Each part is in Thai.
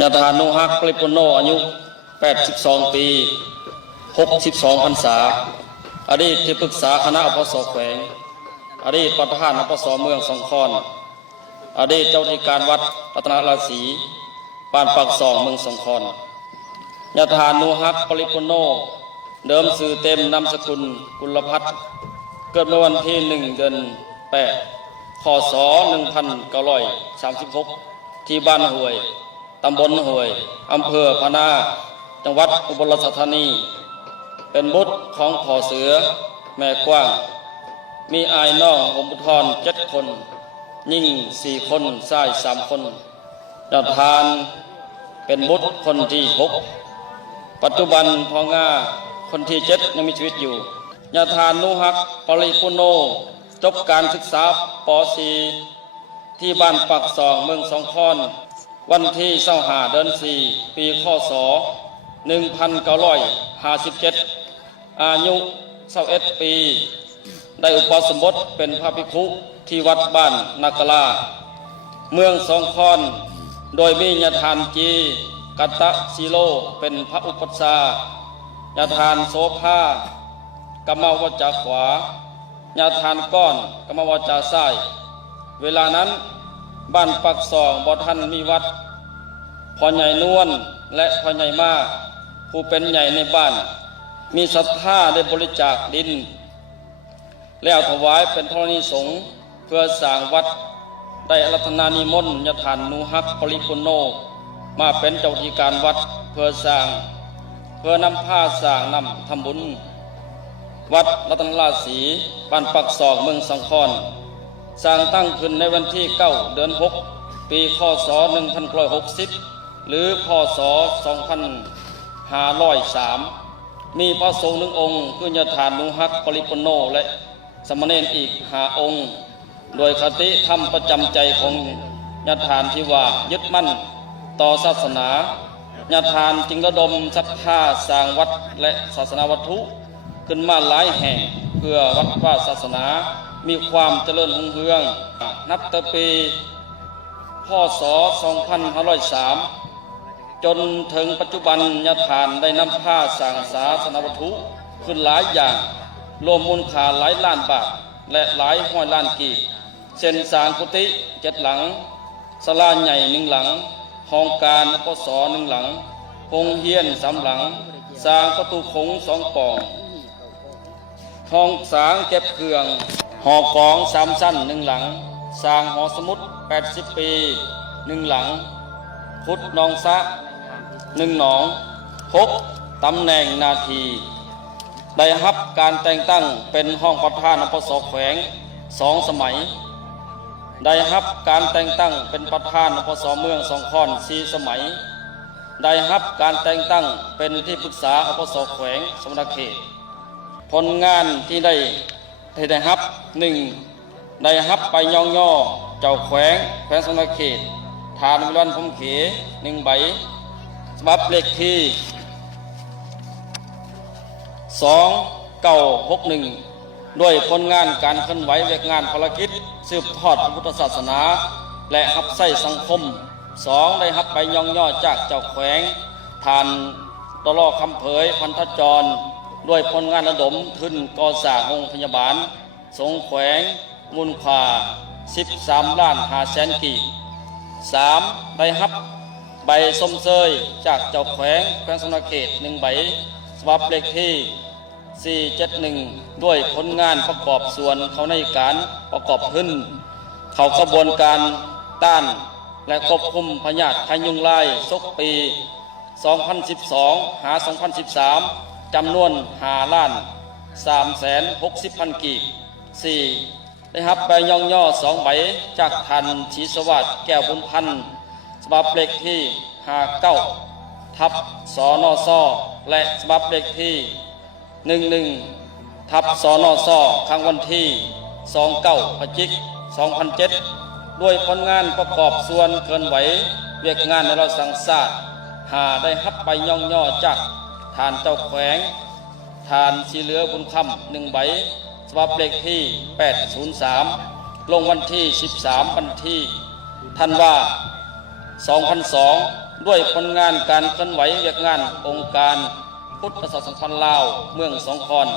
ญาติทานุฮักปริปุโนอายุ82 ปี62 พรรษาอดีตที่ปรึกษาคณะอปสแขวงอดีตประธานอปสเมืองสงขลาอดีตเจ้าธิการวัดรัตนราศีบ้านปากซองเมืองสงขลาญาติทานุฮักปริปุโนเดิมสื่อเต็มนามสกุลกุลพัฒน์เกิดเมื่อวันที่1 เดือน 8 พ.ศ. 1936ที่บ้านห้วยตำบลห้วยอำเภอพะนาจังหวัดอุบลราชธานีเป็นบุตรของพ่อเสือแม่กว้างมีอายน้องห่มบุทร7 คนยิ่ง4 คนชาย3 คนญาติทานเป็นบุตรคนที่6ปัจจุบันพ่องาคนที่7ยังมีชีวิตอยู่ญาติทานนุฮักปริปุโนจบการศึกษาป .4 ที่บ้านปากซองเมืองสงขลาวันที่25 เดือน 4 ปีค.ศ. 1957อายุ21 ปีได้อุปสมบทเป็นพระภิกขุที่วัดบ้านนากลาเมืองสงขลาโดยมีญาติทานจีกัตตะศิโลเป็นพระอุปัชฌาย์ญาติทานโสภากรรมวจาขวาญาติทานก้อนกรรมวจาซ้ายเวลานั้นบ้านปักซองบ่ทันมีวัดพ่อใหญ่นวลและพ่อใหญ่มาผู้เป็นใหญ่ในบ้านมีศรัทธาได้บริจาคดินแล้วถวายเป็นธรณีสงฆ์เพื่อสร้างวัดได้อาราธนานิมนต์ญาติทานนุฮักปริปุโนมาเป็นเจ้าที่การวัดเพื่อนำผ้าสร้างนำทำบุญวัดรัตนราศีบ้านปักซองเมืองสงขลาสร้างตั้งขึ้นในวันที่9 เดือน 6 ปีค.ศ. 1960หรือพ.ศ. 2503มีพระสงฆ์1 องค์คือญาติทานนุฮักปริปุโนและสมณเณรอีก5 องค์โดยคติธรรมประจำใจของญาติทานที่ว่ายึดมั่นต่อศาสนาญาติทานจึงระดมศรัทธาสร้างวัดและศาสนาวัตถุขึ้นมาหลายแห่งเพื่อวัดว่าศาสนามีความเจริญรุ่งเรืองนับแต่ปีพ.ศ. 2503จนถึงปัจจุบันญาติทานได้นำผ้าสร้างศาสนาวัตถุขึ้นหลายอย่างรวมมูลค่าหลายล้านบาทและหลายร้อยล้านกีบเช่นสร้างกุฏิ7 หลังศาลาใหญ่1 หลังห้องการปส1 หลังโรงเรียน3 หลังสร้างประตูโขง2 ปล่องห้องสางเก็บเครื่องหอกอง3 ชั้น1 หลังสร้างหอสมุด80 ปี1 หลังขุดหนองสระ1 หนอง6 ตำแหน่งนาทีได้รับการแต่งตั้งเป็นห้องประธานอปสแขวง2 สมัยได้รับการแต่งตั้งเป็นประธานอปสเมืองสงขลา4 สมัยได้รับการแต่งตั้งเป็นที่ปรึกษาอปสแขวงสมณเขตผลงานที่ได้รับ 1. ได้รับไปย่อเจ้าแขวงสมณเขตฐานวิรันพมเข1 ใบฉบับเลขที่2961ด้วยผลงานการเคลื่อนไหวเวียกงานภารกิจสืบทอดพระพุทธศาสนาและรับใช้สังคม 2. ได้รับไปย่อจากเจ้าแขวงฐานตลอคำเผยพันธจรด้วยผลงานระดมทุนก่อสร้างโรงพยาบาลสงแขวงมูลค่า13,500,000 กีบ 3. ได้รับใบสมเสยจากเจ้าแขวงสมณเขต1 ใบฉบับเลขที่471ด้วยผลงานประกอบส่วนเขาในการประกอบขึ้นเขากระบวนการต้านและควบคุมพยาธิไข้ยุงลายซกปี 2012 หา 2013 จำนวน5,360,000 กีบ 4. ได้รับใบย่อ2 ใบจากท่านศรีสวัสดิ์แก้วบุญพันธ์ฉบับเลขที่59ทับสนสและฉบับเลขที่11ทับสนสครั้งวันที่29 พฤศจิกายน 2007ด้วยผลงานประกอบส่วนเคลื่อนไหวเวียกงานในเราสังสารได้รับใบย่อจากฐานเจ้าแขวงฐานสีเหลือบุญคำ1 ใบฉบับเลขที่803ลงวันที่13 ธันวาคม 2002 ด้วยผลงานการเคลื่อนไหวเวียกงานองค์การพุทธศาสนาลาวเมืองสองคอน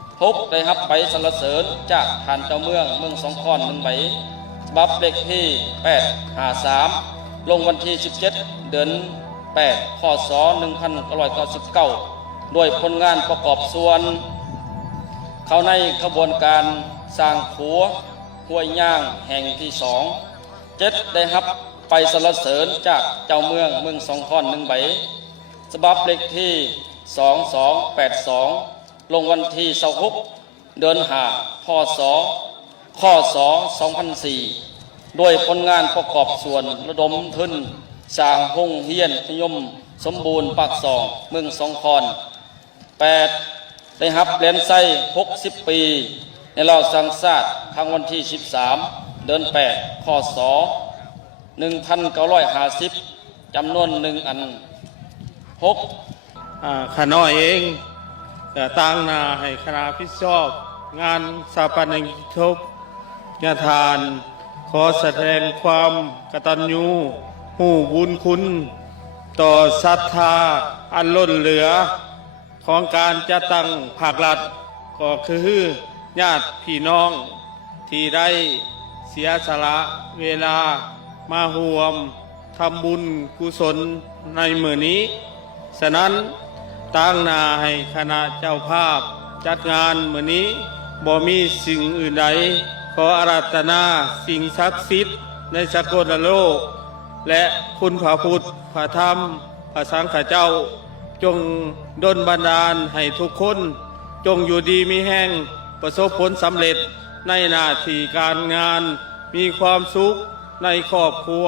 6ได้รับใบสรรเสริญจากท่านเจ้าเมืองสองคอน1 ใบฉบับเลขที่853ลงวันที่17 เดือน8 พศ 1999ด้วยผลงานประกอบส่วนเข้าในขบวนการสร้างขัวห้วยย่างแห่งที่7ได้รับไปสรรเสริญจากเจ้าเมืองสองคอน1 ใบฉบับเลขที่2282ลงวันที่26 เดือน5 พศ 2004ด้วยผลงานประกอบส่วนระดมทุนสร้างโรงเรียนพยมสมบูรณ์ปากซองเมืองสองคอน8ได้รับเหรียญไส้60 ปีในเราสังศาสตร์ครั้งวันที่13 เดือน8 พศ 1950จำนวน1 อัน6ข้าน้อยเองจะตั้งหน้าให้คณะพิชอบงานสถาปนิกทบญาทานขอแสดงความกตัญญูหูบุญคุณต่อศรัทธาอันล้นเหลือของการจัดตั้งภาครัฐก็คือญาติพี่น้องที่ได้เสียสละเวลามาร่วมทำบุญกุศลในมื้อนี้ฉะนั้นตั้งหน้าให้คณะเจ้าภาพจัดงานมื้อนี้บ่มีสิ่งอื่นใดขออาราธนาสิ่งศักดิ์สิทธิ์ในสากลโลกและคุณพระพุทธพระธรรมพระสังฆเจ้าจงดลบันดาลให้ทุกคนจงอยู่ดีมีแห่งประสบผลสำเร็จในหน้าที่การงานมีความสุขในครอบครัว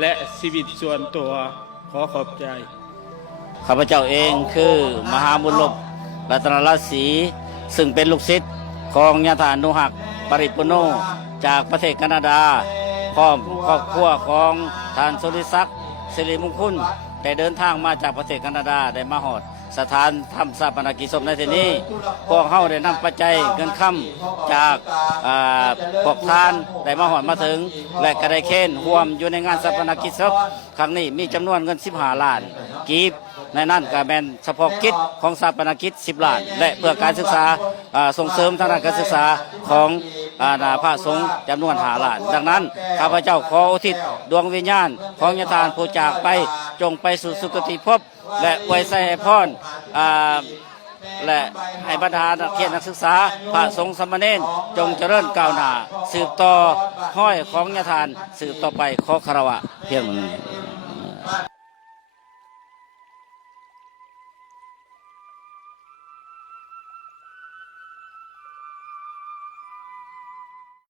และชีวิตส่วนตัวขอขอบใจข้าพเจ้าเองคือมหาบุญลบรัตนราชสีซึ่งเป็นลูกศิษย์ของญาติอนุหักปริปุโนจากประเทศแคนาดาพร้อมครอบครัวของท่านสุริศักดิ์สิริมงคลได้เดินทางมาจากประเทศแคนาดาได้มาหอดสถานทำศาปนกิจศพในที่นี้พวกเขาได้นำปัจจัยเงินค่ำจากพวกทานได้มาหอดมาถึงและก็ได้เค้นร่วมอยู่ในงานศาปนกิจศพครั้งนี้มีจำนวนเงิน15 ล้านกีบในนั้นก็เป็นเฉพาะกิจของศาปนกิจ10 ล้านและเพื่อการศึกษาส่งเสริมทางด้านการศึกษาของพระสงฆ์จำนวน5 ล้านดังนั้นข้าพเจ้าขออุทิศดวงวิญญาณของญาติทานผู้จากไปจงไปสู่สุคติภพและอวยใส่ให้พรและให้บรรดานักเรียนนักศึกษาพระสงฆ์สามเณรจงเจริญก้าวหน้าสืบต่อห้อยของญาติทานสืบต่อไปขอคารวะเพียงนี้